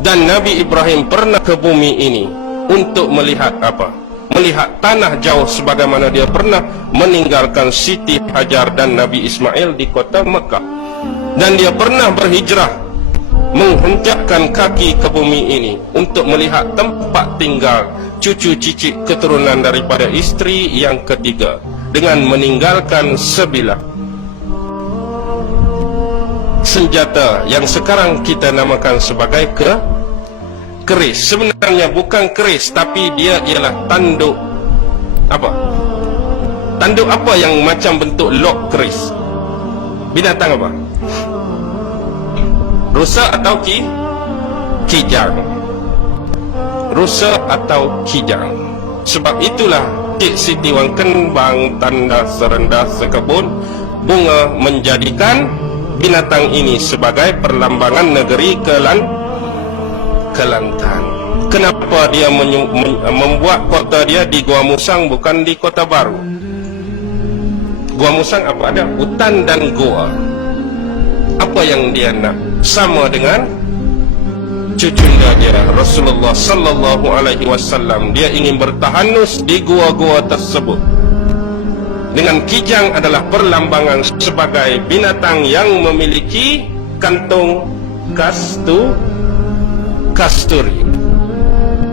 Dan Nabi Ibrahim pernah ke bumi ini untuk melihat apa? Melihat tanah jauh, sebagaimana dia pernah meninggalkan Siti Hajar dan Nabi Ismail di kota Mekah. Dan dia pernah berhijrah, menghenjakkan kaki ke bumi ini untuk melihat tempat tinggal cucu cicit keturunan daripada isteri yang ketiga, dengan meninggalkan sebilah senjata yang sekarang kita namakan sebagai keris. Sebenarnya bukan keris, tapi dia ialah tanduk apa? Tanduk apa yang macam bentuk lok keris? Binatang apa? Rusa atau kijang? Rusa atau kijang. Sebab itulah Cik Siti Wang Kembang tanda serendah sekebun bunga menjadikan binatang ini sebagai perlambangan negeri Kelantan. Kenapa dia membuat kota dia di Gua Musang bukan di Kota Baru? Gua Musang apa? Ada hutan dan gua. Apa yang dia nak? Sama dengan cucunda dia Rasulullah sallallahu alaihi wasallam. Dia ingin bertahanus di gua-gua tersebut. Dengan kijang adalah perlambangan sebagai binatang yang memiliki kantung kasturi.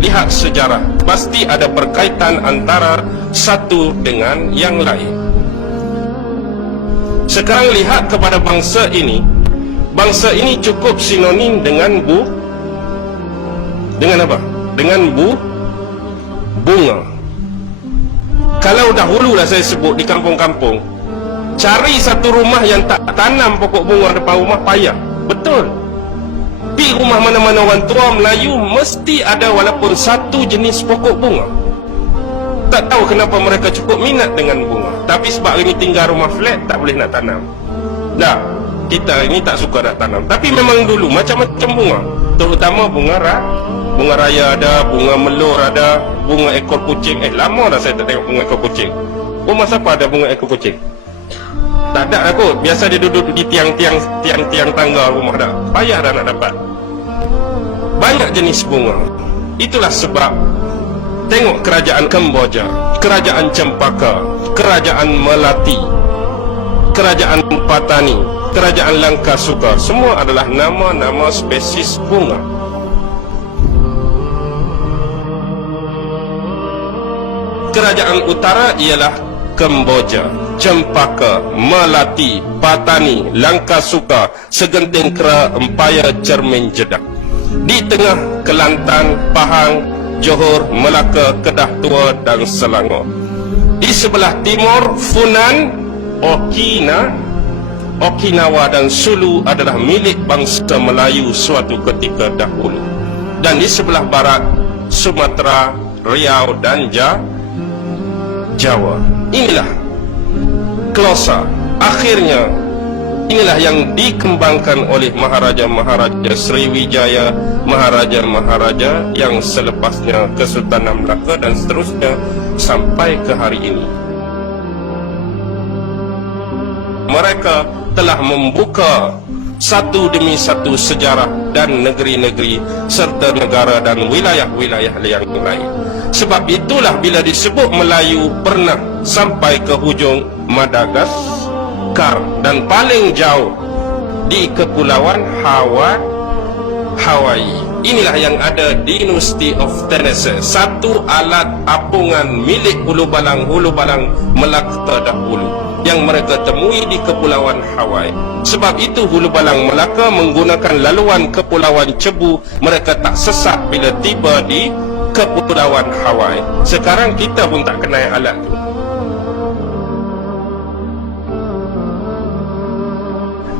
Lihat sejarah, pasti ada perkaitan antara satu dengan yang lain. Sekarang lihat kepada bangsa ini. Bangsa ini cukup sinonim dengan dengan apa? Dengan bunga. Kalau dahululah saya sebut di kampung-kampung, cari satu rumah yang tak tanam pokok bunga depan rumah payah. Betul. Di rumah mana-mana orang tua Melayu mesti ada walaupun satu jenis pokok bunga. Tak tahu kenapa mereka cukup minat dengan bunga. Tapi sebab ini tinggal rumah flat, tak boleh nak tanam. Dah, kita ini tak suka nak tanam. Tapi memang dulu macam-macam bunga. Terutama bunga raya ada, bunga melur ada, bunga ekor kucing. Lama dah saya tak tengok bunga ekor kucing. Rumah siapa ada bunga ekor kucing? Tak ada aku. Biasa dia duduk di tiang-tiang tangga rumah dah. Payah dah nak dapat. Banyak jenis bunga. Itulah sebab tengok kerajaan Kemboja, kerajaan Cempaka, kerajaan Melati, kerajaan Patani, kerajaan Langkasuka, semua adalah nama-nama spesies bunga. Kerajaan utara ialah Kemboja, Cempaka, Melati, Patani, Langkasuka, segenting kera Empayar Cermin Jedak. Di tengah Kelantan, Pahang, Johor, Melaka, Kedah Tua dan Selangor. Di sebelah timur Funan, Okinawa dan Sulu adalah milik bangsa Melayu suatu ketika dahulu. Dan di sebelah barat Sumatera, Riau dan Jawa. Inilah klosa. Akhirnya inilah yang dikembangkan oleh Maharaja-Maharaja Sriwijaya, Maharaja-Maharaja yang selepasnya Kesultanan Melaka dan seterusnya sampai ke hari ini. Mereka telah membuka satu demi satu sejarah dan negeri-negeri serta negara dan wilayah-wilayah yang lain. Sebab itulah bila disebut Melayu pernah sampai ke hujung Madagaskar dan paling jauh di Kepulauan Hawaii. Inilah yang ada di University of Tennessee, satu alat apungan milik Hulu Balang Melaka dahulu yang mereka temui di Kepulauan Hawaii. Sebab itu Hulu Balang Melaka menggunakan laluan Kepulauan Cebu. Mereka tak sesat bila tiba di Kepulauan Hawaii. Sekarang kita pun tak kenal alat tu.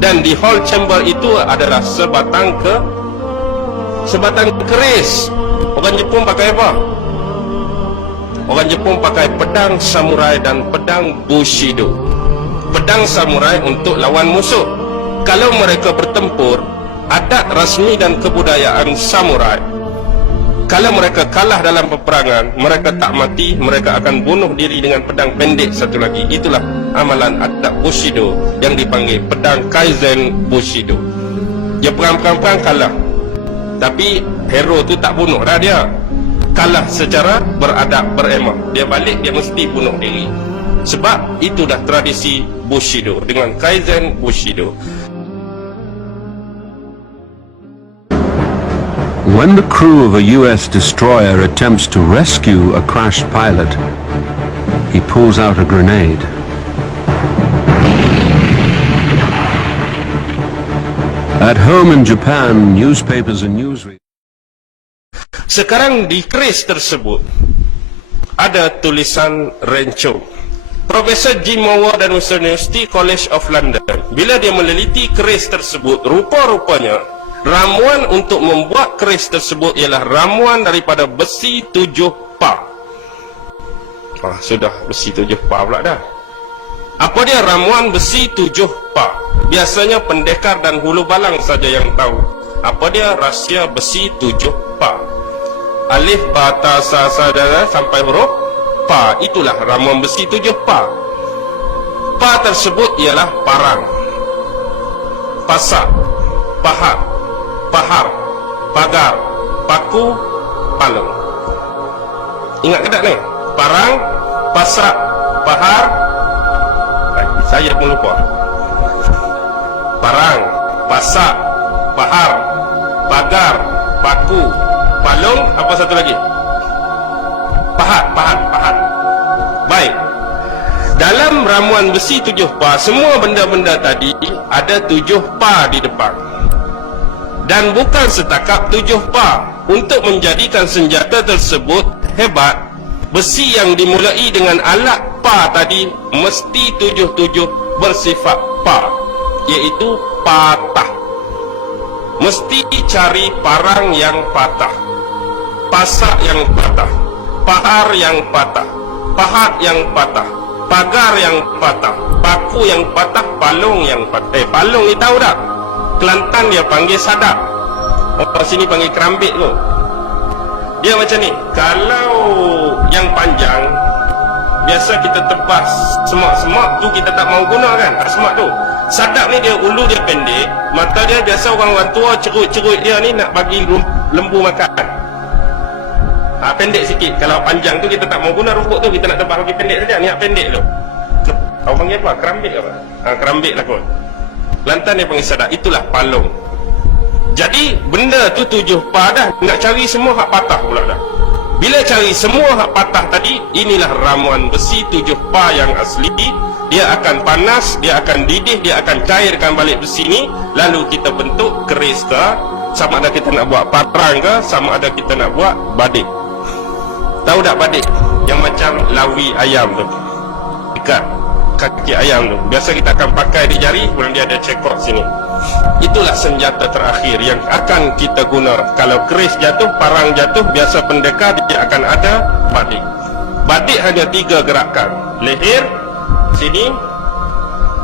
Dan di hall chamber itu adalah sebatang keris. Orang Jepun pakai apa? Orang Jepun pakai pedang samurai dan pedang bushido. Pedang samurai untuk lawan musuh. Kalau mereka bertempur, adat rasmi dan kebudayaan samurai, kalau mereka kalah dalam peperangan, mereka tak mati, mereka akan bunuh diri dengan pedang pendek satu lagi. Itulah amalan adat bushido yang dipanggil pedang kaizen bushido. Dia perang-perang kalah, Tapi hero tu tak bunuh dah dia. Kalah secara beradab, beremak. Dia balik, dia mesti bunuh diri. Sebab itu dah tradisi Bushido. Dengan Kaizen Bushido. When the crew of a US destroyer attempts to rescue a crashed pilot, he pulls out a grenade. At home in Japan, newspapers and newsreaders. Sekarang di keris tersebut ada tulisan Rancho. Profesor Jim Moore dan University College of London, bila dia meneliti keris tersebut, rupa-rupanya ramuan untuk membuat keris tersebut ialah ramuan daripada besi 7 pa. Sudah besi 7 pa pula dah. Apa dia ramuan besi 7 pa? Biasanya pendekar dan hulu balang saja yang tahu. Apa dia rahsia besi 7 pa? Alif, ba, ta, sa, sampai huruf pa. Itulah ramuan besi 7 pa. Pa tersebut ialah parang, pasak, pahat, pahar, pagar, paku, palung. Ingat ke tak ni? Parang, pasak, pahar. Saya pun lupa. Parang, pasak, pahar, pagar, paku, palung. Apa satu lagi? Pahat. Baik. Dalam ramuan besi 7 pa, semua benda-benda tadi ada 7 pa di depan. Dan bukan setakat 7 pa. Untuk menjadikan senjata tersebut hebat, besi yang dimulai dengan alat pa tadi mesti 7 bersifat pa, iaitu patah. Mesti cari parang yang patah, pasak yang patah, pahar yang patah, pahat yang patah, pagar yang patah, paku yang patah, palung yang patah. Palung ni tahu tak? Kelantan dia panggil sadap. Orang sini panggil kerambit tu. Dia macam ni. Kalau yang panjang, biasa kita tebas semak-semak tu kita tak mau guna kan, semak tu. Sadap ni dia ulu dia pendek, mata dia biasa orang tua cerut-cerut dia ni nak bagi lembu makan. Pendek sikit. Kalau panjang tu kita tak mau guna rumput tu, kita nak tebas bagi pendek saja. Ni pendek tu. Kau panggil apa? Kerambit apa? Kerambit lah kot. Kelantan dia panggil sadap. Itulah palung. Jadi benda tu 7 pa dah. Nak cari semua hak patah pula dah. Bila cari semua hak patah tadi, inilah ramuan besi 7 pa yang asli. Dia akan panas, dia akan didih, dia akan cairkan balik besi ni. Lalu kita bentuk keris ke, sama ada kita nak buat parang ke, sama ada kita nak buat badik. Tahu tak badik? Yang macam lawi ayam tu, ikat kaki ayam tu. Biasa kita akan pakai di jari, kemudian dia ada cekok sini. Itulah senjata terakhir yang akan kita guna. Kalau keris jatuh, parang jatuh, biasa pendekar dia akan ada badik. Badik hanya 3 gerakan. Leher, sini,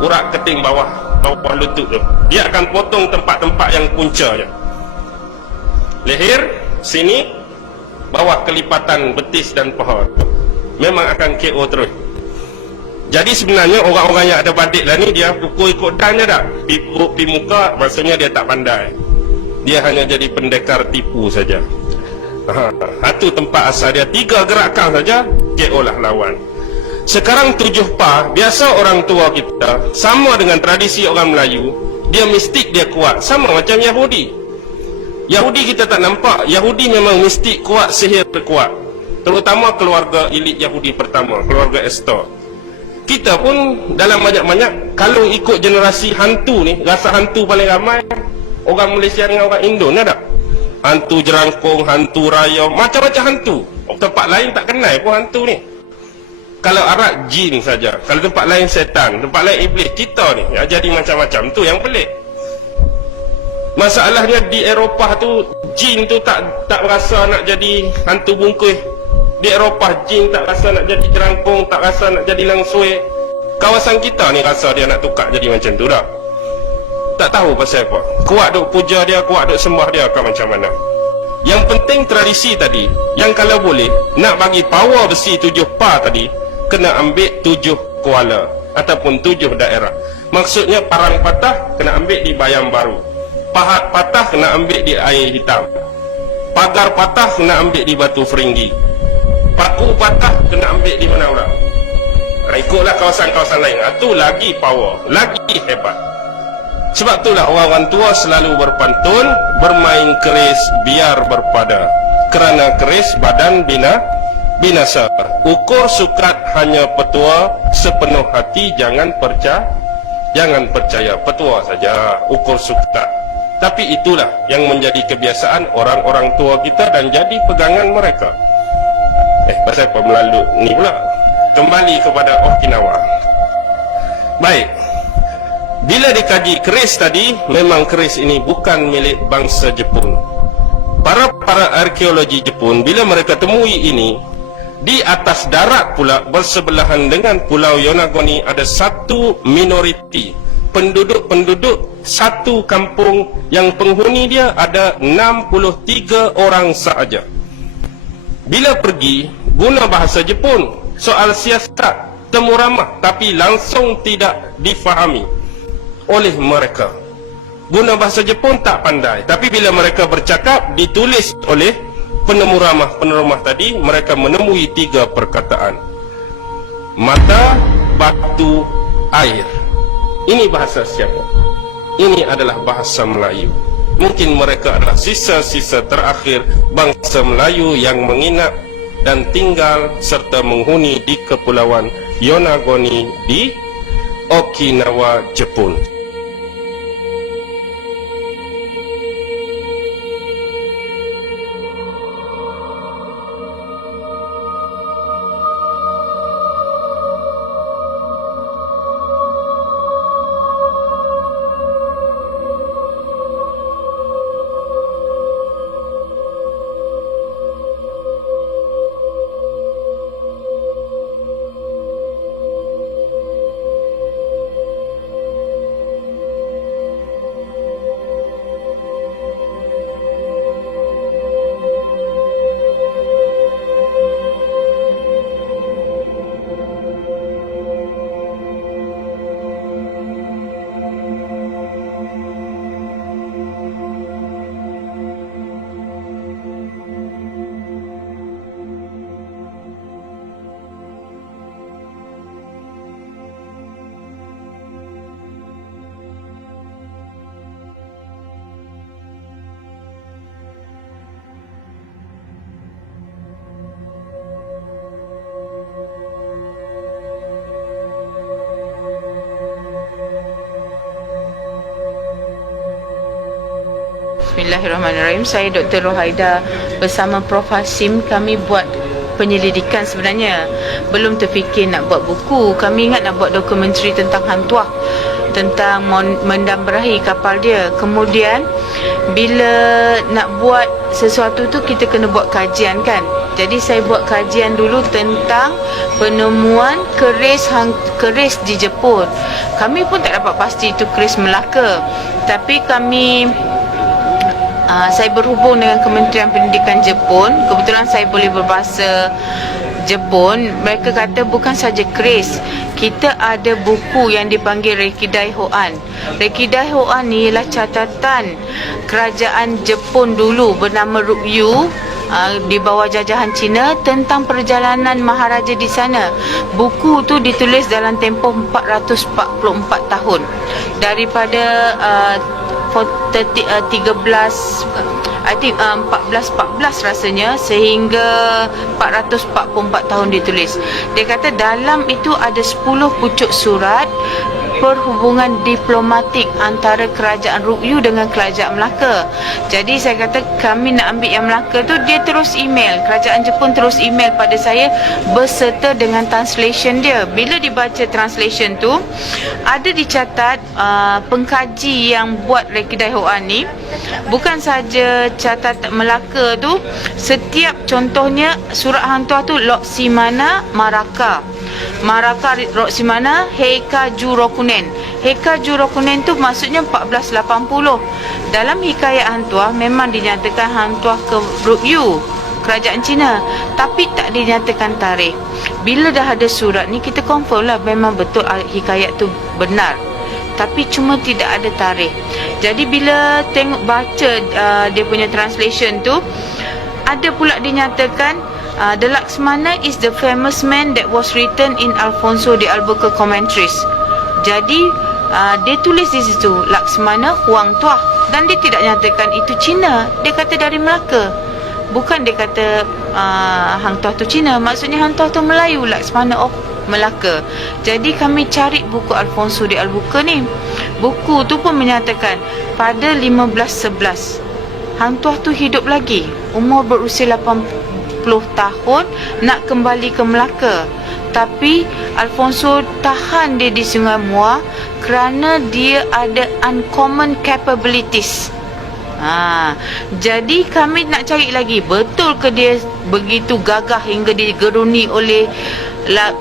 urat keting bawah lutut tu. Dia akan potong tempat-tempat yang puncanya. Leher, sini, bawah kelipatan betis dan paha. Memang akan KO terus. Jadi sebenarnya orang-orang yang ada badik lah ni, dia pukul ikut dan je tak? Pi muka, maksudnya dia tak pandai. Dia hanya jadi pendekar tipu saja. Satu tempat asal dia, 3 gerakan saja, KO lah lawan. Sekarang 7 pa, biasa orang tua kita, sama dengan tradisi orang Melayu, dia mistik, dia kuat. Sama macam Yahudi. Yahudi kita tak nampak. Yahudi memang mistik kuat, sihir kuat. Terutama keluarga elit Yahudi pertama, keluarga Estor. Kita pun dalam banyak-banyak, kalau ikut generasi hantu ni, rasa hantu paling ramai orang Malaysia dengan orang Indo, ni tak? Hantu jerangkung, hantu raya, macam-macam hantu. Tempat lain tak kenal pun hantu ni. Kalau Arab, jin saja. Kalau tempat lain setan, tempat lain iblis. Kita ni jadi macam-macam. Tu yang pelik. Masalahnya di Eropah tu, jin tu tak rasa nak jadi hantu bungkus. Di Eropah, jin tak rasa nak jadi jerangkung, tak rasa nak jadi langsui. Kawasan kita ni rasa dia nak tukar jadi macam tu dah. Tak tahu pasal apa. Kuat duk puja dia, kuat duk sembah dia ke macam mana. Yang penting tradisi tadi, yang kalau boleh nak bagi power besi 7 pa tadi, kena ambil 7 kuala ataupun 7 daerah. Maksudnya parang patah kena ambil di Bayam Baru, pahat patah kena ambil di Air Hitam, Pagar patah kena ambil di Batu Feringgi, paku patah kena ambil di mana orang. Ikutlah kawasan-kawasan lain. Itu lagi power, lagi hebat. Sebab itulah orang-orang tua selalu berpantun, bermain keris biar berpada, kerana keris badan binasa. Ukur sukrat hanya petua, sepenuh hati jangan percaya petua saja, ukur sukrat. Tapi itulah yang menjadi kebiasaan orang-orang tua kita dan jadi pegangan mereka. Pasal apa melalu ni pula? Kembali kepada Okinawa. Baik, bila dikaji keris tadi, memang keris ini bukan milik bangsa Jepun. Para arkeologi Jepun, bila mereka temui ini, di atas darat pula bersebelahan dengan Pulau Yonaguni ada satu minoriti, penduduk satu kampung yang penghuni dia ada 63 orang sahaja. Bila pergi, guna bahasa Jepun, soal siasat, temu ramah, tapi langsung tidak difahami oleh mereka. Guna bahasa Jepun tak pandai, tapi bila mereka bercakap, ditulis oleh penemu ramah tadi, mereka menemui 3 perkataan: mata, batu, air. Ini bahasa siapa? Ini adalah bahasa Melayu. Mungkin mereka adalah sisa-sisa terakhir bangsa Melayu yang menginap dan tinggal serta menghuni di Kepulauan Yonaguni di Okinawa, Jepun. Bismillahirrahmanirrahim. Saya Dr. Rohaida bersama Prof. Hasim. Kami buat penyelidikan sebenarnya. Belum terfikir nak buat buku. Kami ingat nak buat dokumentari tentang Hang Tuah, tentang mendamberahi kapal dia. Kemudian bila nak buat sesuatu tu kita kena buat kajian kan. Jadi saya buat kajian dulu tentang penemuan keris di Jepun. Kami pun tak dapat pasti itu keris Melaka. Tapi saya berhubung dengan Kementerian Pendidikan Jepun. Kebetulan saya boleh berbahasa Jepun. Mereka kata bukan saja keris, kita ada buku yang dipanggil Rekidai Hoan. Rekidai Hoan ni ialah catatan kerajaan Jepun dulu bernama Ryukyu di bawah jajahan Cina tentang perjalanan Maharaja di sana. Buku tu ditulis dalam tempoh 444 tahun daripada 1414 rasanya sehingga 444 tahun ditulis. Dia kata dalam itu ada 10 pucuk surat perhubungan diplomatik antara kerajaan Ryukyu dengan kerajaan Melaka. Jadi saya kata kami nak ambil yang Melaka tu, dia terus email, kerajaan Jepun terus email pada saya berserta dengan translation dia. Bila dibaca translation tu, ada dicatat pengkaji yang buat Rekidai Hoan ni bukan saja catat Melaka tu, setiap contohnya surat Hang Tuah tu Loksimana Maraka Roksimana Heikaju Rokunen. Heikaju Rokunen tu maksudnya 1480. Dalam hikayat Hang Tuah memang dinyatakan Hang Tuah ke Ryukyu, kerajaan Cina, tapi tak dinyatakan tarikh. Bila dah ada surat ni kita confirm lah memang betul hikayat tu benar, tapi cuma tidak ada tarikh. Jadi bila baca dia punya translation tu, ada pula dinyatakan the Laksmana is the famous man that was written in Alfonso de Albuquerque commentaries. Jadi dia tulis di situ Laksmana Huang Tuah, dan dia tidak nyatakan itu Cina, dia kata dari Melaka. Bukan dia kata Hang Tuah tu Cina, maksudnya Hang Tuah tu Melayu, Laksmana of Melaka. Jadi kami cari buku Alfonso de Albuquerque ni. Buku tu pun menyatakan pada 1511 Hang Tuah tu hidup lagi, umur berusia 80 tahun, nak kembali ke Melaka. Tapi Alfonso tahan dia di Sungai Muar kerana dia ada uncommon capabilities. Jadi kami nak cari lagi, betul ke dia begitu gagah hingga digeruni oleh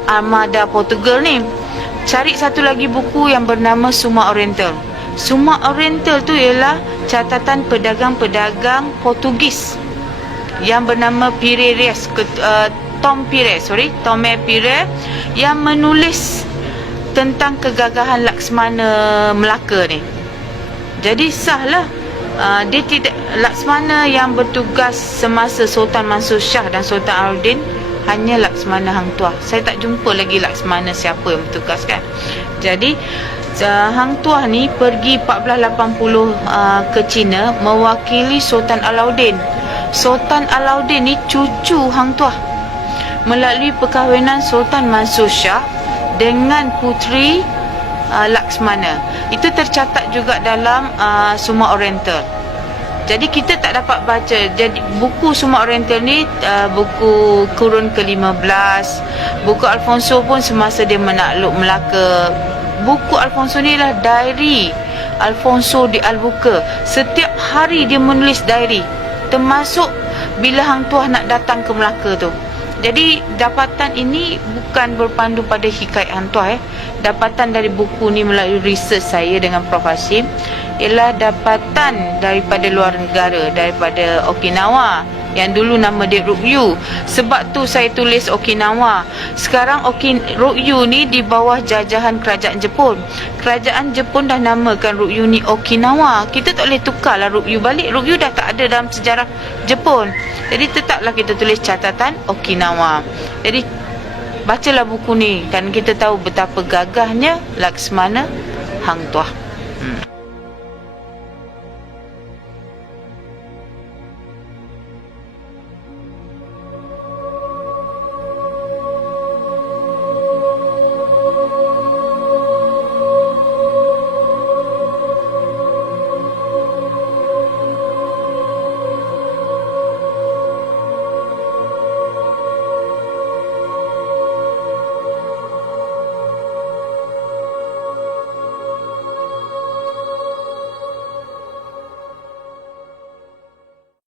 armada Portugal ni. Cari satu lagi buku yang bernama Suma Oriental. Suma Oriental tu ialah catatan pedagang-pedagang Portugis yang bernama Tomé Pires yang menulis tentang kegagahan Laksmana Melaka ni. Jadi sahlah dia tidak, Laksmana yang bertugas semasa Sultan Mansur Shah dan Sultan Alauddin hanya Laksmana Hang Tuah. Saya tak jumpa lagi Laksmana siapa yang bertugas kan. Jadi Hang Tuah ni pergi 1480 ke China mewakili Sultan Alauddin. Sultan Alauddin ni cucu Hang Tuah melalui perkahwinan Sultan Mansur Shah dengan puteri Laksmana. Itu tercatat juga dalam Suma Oriental. Jadi kita tak dapat baca. Jadi buku Suma Oriental ni buku kurun ke-15. Buku Alfonso pun semasa dia menakluk Melaka. Buku Alfonso ni lah diary Alfonso de Albuquerque. Setiap hari dia menulis diary, termasuk bila Hang Tuah nak datang ke Melaka tu. Jadi dapatan ini bukan berpandu pada hikayat Hang Tuah. Dapatan dari buku ni melalui research saya dengan Prof. Hashim ialah dapatan daripada luar negara, daripada Okinawa yang dulu nama dia Ryukyu. Sebab tu saya tulis Okinawa. Sekarang Ryukyu ni di bawah jajahan kerajaan Jepun. Kerajaan Jepun dah namakan Ryukyu ni Okinawa. Kita tak boleh tukarlah Ryukyu balik. Ryukyu dah tak ada dalam sejarah Jepun. Jadi tetaplah kita tulis catatan Okinawa. Jadi bacalah buku ni, kan kita tahu betapa gagahnya Laksmana Hang Tuah.